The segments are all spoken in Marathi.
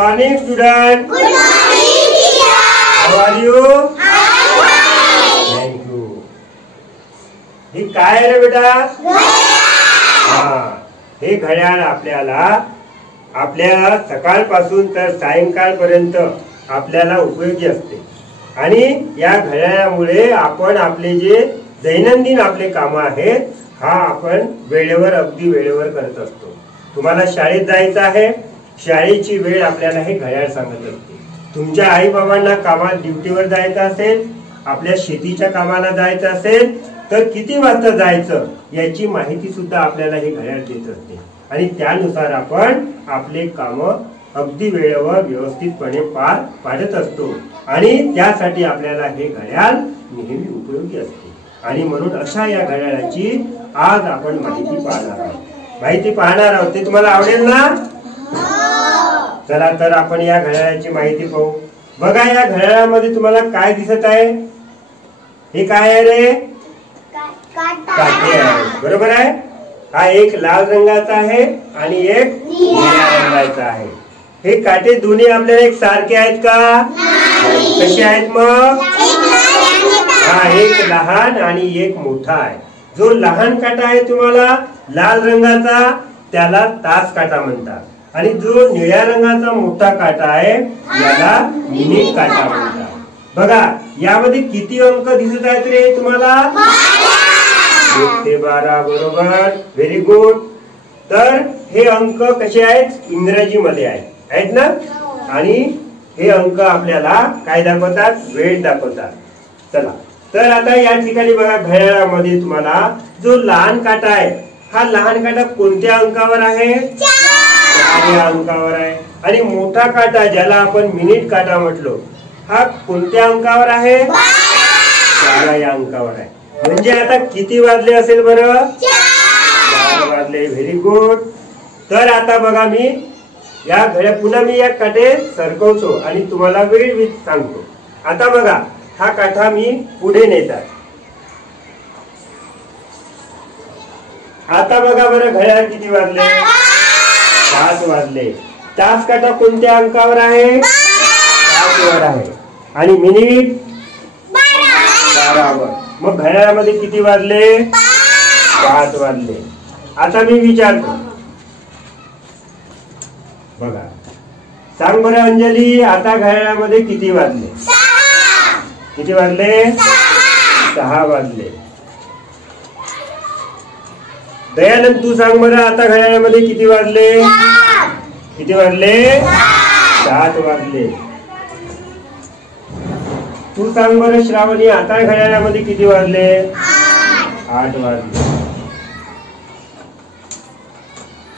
morning, student. Good morning, teacher. How are you? I am fine. Thank you. हे काय रे बेटा? घड्याळ. हे घड्याळ आपल्या सकाळपासून तर सायंकाळपर्यंत आपल्याला उपयोगी असते आणि या घड्याळामुळे आपण आपले जे दैनंदिन आपले काम आहेत हा आपण वेळेवर अगदी वेळेवर करत असतो. तुम्हाला शाळेत जायचं आहे, शाळेची वेळ आपल्याला हे घड्याळ सांगत असते. तुमच्या आई बाबांना कामाला ड्युटीवर जायचं असेल, आपल्या शेतीच्या कामाला जायचं असेल तर किती वाजता जायचं याची माहिती सुद्धा आपल्याला हे घड्याळ देत असते आणि त्यानुसार आपण आपले काम अगदी वेळेवर व्यवस्थितपणे पार पाडत असतो आणि त्यासाठी आपल्याला हे घड्याळ नेहमी उपयोगी असते. आणि म्हणून अशा या घड्याळाची आज आपण माहिती पाहणार आहोत. ते तुम्हाला आवडेल ना? चला तर आपण या घड्याळाची माहिती पाहू. बघा, या घड्याळामध्ये तुम्हाला काय दिसत आहे? हे काय आहे रे? काटे आहे. बरोबर आहे. हा एक लाल रंगाचा आहे आणि एक निळ्या रंगाचा आहे. हे काटे दोन्ही आपल्याला एक सारखे आहेत का? कसे आहेत मग? हा, एक लहान आणि एक मोठा आहे. जो लहान काटा आहे तुम्हाला लाल रंगाचा त्याला तास काटा म्हणतात आणि जो निळ्या रंगाचा मोठा काटा आहे याला मिनिट काटा म्हणतात. बघा, यामध्ये किती अंक दिसत आहेत रे तुम्हाला? 1 ते 12. बरोबर, व्हेरी गुड. तर हे अंक कसे आहेत? इंग्रजीमध्ये आहेत ना? आणि हे अंक आपल्याला काय दाखवतात? वेळ दाखवतात. चला तर आता या ठिकाणी बघा, घड्याळामध्ये तुम्हाला जो लहान काटा आहे हा लहान काटा कोणत्या अंकावर आहे? 4 या अंकावर आहे. आणि मोठा काटा ज्याला आपण मिनिट काटा म्हटलो हा कोणत्या अंकावर आहे? 12 या अंकावर आहे. म्हणजे आता किती वाजले असेल बरं? 4 वाजले. Very good. तर आता बघा, मी या घड्या पुन्हा मी या काटे सरकवतो आणि तुम्हाला वेळ सांगतो. आता बघा, हा काठा मी पुढे नेतात. आता बघा बरं, घड्याळ किती वाजले? 5 वाजले. तास काटा कोणत्या अंकावर आहे? 5 वर आहे. आणि मिनिट 12 वर. मग घड्याळामध्ये किती वाजले? 5 वाजले. आता मी विचारतो, बघा सांग बरं अंजली, आता घड्याळामध्ये किती वाजले? किती वाजले? 6 वाजले. दयानंद तू सांग बरं, आता घड्याळामध्ये किती वाजले? किती वाजले? 7 वाजले. तू सांग बरं श्रावणी, आता घड्याळामध्ये किती वाजले? 8 वाजले.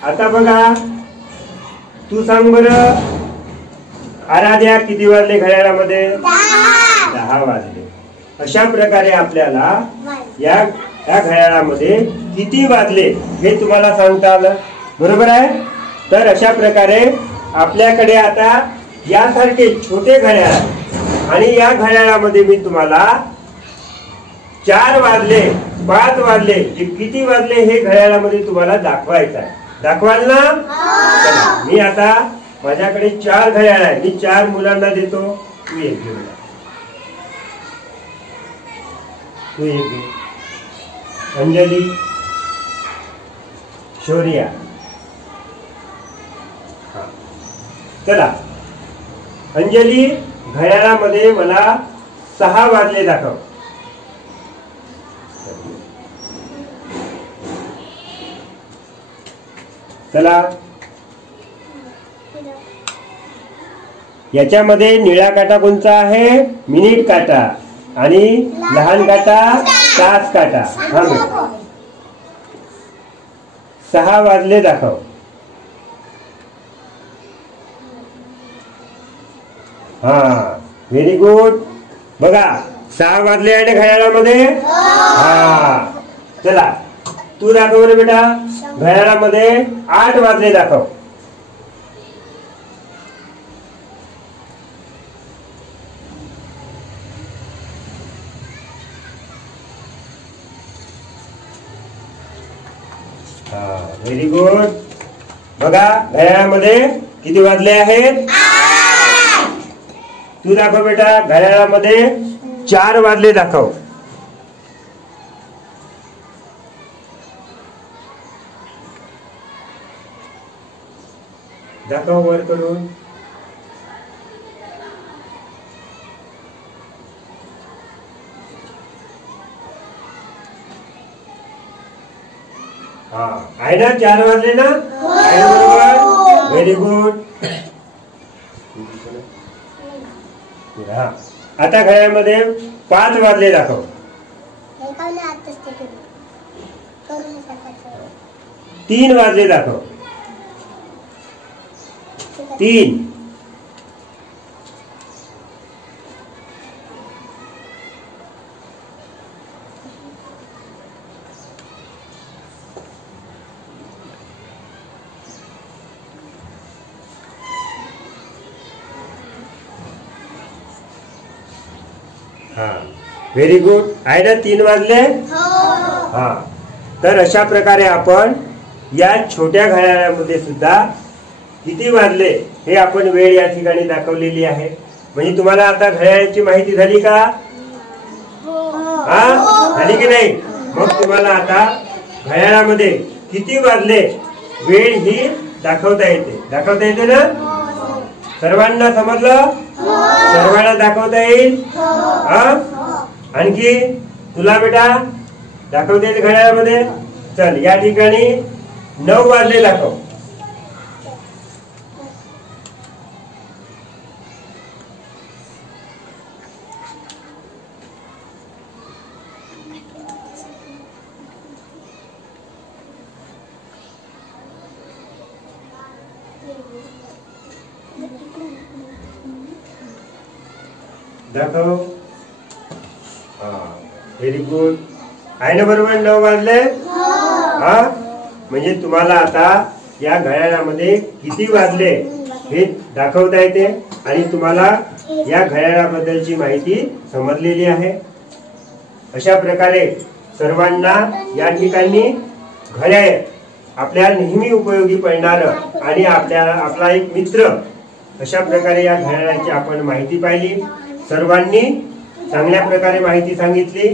आता बघा, तू सांग बरं आराध्या, किती वाजले घड्याळामध्ये? 10 वाजले. अशा प्रकारे आपल्याला या घड्याळामध्ये किती वाजले हे तुम्हाला सांगता आलं. बरोबर आहे. तर अशा प्रकारे आपल्याकडे आता यासारखे छोटे घड्याळ आणि या घड्याळामध्ये मी तुम्हाला 4 वाजले 5 वाजले हे किती वाजले हे घड्याळामध्ये तुम्हाला दाखवायचं आहे. दाखवाल ना? मी आता माझ्याकडे 4 घड्याळ आहे. मी 4 मुलांना देतो. तू एक घे, तू एक घे. अंजली, शौर्या. चला अंजली, घड्याळामध्ये मला 6 वाजले दाखव. चला, याच्यामध्ये निळा काटा कोणता आहे? मिनिट काटा. आणि लहान काटा तास काटा. हा, 6 वाजले दाखव. हा, व्हेरी गुड. बघा 6 वाजले आहे घड्याळामध्ये. हा, चला तू दाखव रे बेटा, घड्याळामध्ये 8 वाजले दाखव. Very good. बघा घड्याळामध्ये किती वाजले आहेत? तू दाखव बेटा, घड्याळामध्ये 4 वाजले दाखव. दाखव वर करून. हा आहे ना, 4 वाजले ना. आहे बरोबर, व्हेरी गुड. आता घड्याळामध्ये 5 वाजले दाखव. 3 वाजले दाखव. 3. हा व्हेरी गुड. आहे ना, 3 वाजले. हा, तर अशा प्रकारे आपण या छोट्या घड्याळामध्ये सुद्धा किती वाजले हे आपण वेळ या ठिकाणी दाखवलेली आहे. म्हणजे तुम्हाला आता घड्याळाची माहिती झाली का? हा, झाली की नाही? मग तुम्हाला आता घड्याळामध्ये किती वाजले वेळ ही दाखवता येते. दाखवता येते ना? सर्वांना समजलं? सर्वांना दाखवता येईल? हा, आणखी तुला बेटा दाखवता येईल घड्याळामध्ये? चल, या ठिकाणी 9 वाजले दाखव. दाखव. हा, व्हेरी गुड. आहे ना बरोबर, 9 वाजले. हा, म्हणजे तुम्हाला आता या घड्याळामध्ये किती वाजले हे दाखवता येते आणि तुम्हाला या घड्याळाबद्दलची माहिती समजलेली आहे. अशा प्रकारे सर्वांना या ठिकाणी घड्याळ आपल्याला नेहमी उपयोगी पडणारं आणि आपला एक मित्र, अशा प्रकारे या घड्याळाची आपण माहिती पाहिली. सर्वांनी चांगल्या प्रकारे माहिती सांगितली.